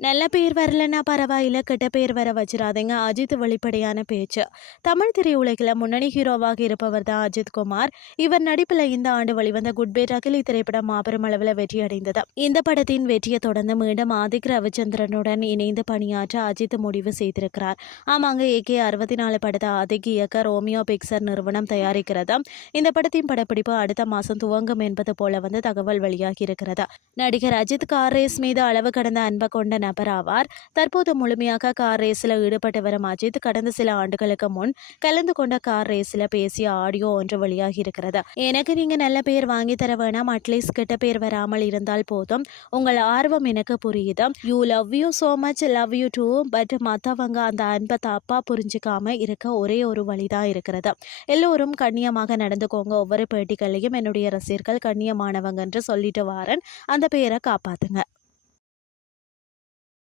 நல்ல பேர் வரலன்னா பரவாயில்ல கெட்ட பேர் வர வச்சிடாதீங்க அஜித் வெளிப்படையான பேச்சு. தமிழ் திரையுலகில் முன்னணி ஹீரோவாக இருப்பவர் தான் அஜித் குமார். இவர் நடிப்பில் இந்த ஆண்டு வெளிவந்த குட் பேட் அகிலி திரைப்படம் மாபெரும் அளவில் வெற்றியடைந்தது இந்த படத்தின் வெற்றியை தொடர்ந்து மீண்டும் ஆதிக் ரவிச்சந்திரனுடன் இணைந்து பணியாற்ற அஜித் முடிவு செய்திருக்கிறார். ஆமாங்க ஏகே அறுபத்தி நாலு படத்தை ஆதிக் இயக்க ரோமியோ பிக்சர் நிறுவனம் தயாரிக்கிறது. இந்த படத்தின் படப்பிடிப்பு அடுத்த மாதம் துவங்கும் என்பது போல வந்து தகவல் வெளியாகி இருக்கிறது. நடிகர் அஜித் கார் ரேஸ் மீது அளவு கடந்த அன்பை கொண்ட நபர் ஆவார் தற்போது முழுமையாக கார் ரேஸில் ஈடுபட்டு வரும் அஜித் கடந்த சில ஆண்டுகளுக்கு முன் கலந்து கொண்ட கார் ரேஸில் பேசிய ஆடியோ ஒன்று வெளியாகி இருக்கிறது எனக்கு நீங்க நல்ல பேர் வாங்கி தர வேணாம். அட்லீஸ்ட் கிட்ட பேர் வராமல் இருந்தால் போதும். உங்கள் ஆர்வம் எனக்கு புரியுது. You love you so much love you too but மற்றவங்க அந்த அன்பை தப்பா புரிஞ்சுக்காம இருக்க ஒரே ஒரு வழிதான் இருக்கிறது. எல்லோரும் கண்ணியமாக நடந்துக்கோங்க. ஒவ்வொரு பேட்டிகளையும் என்னுடைய ரசிகர்கள் கண்ணியமானவங்க என்று சொல்லிட்டு வாரன். அந்த பேரை காப்பாத்துங்க.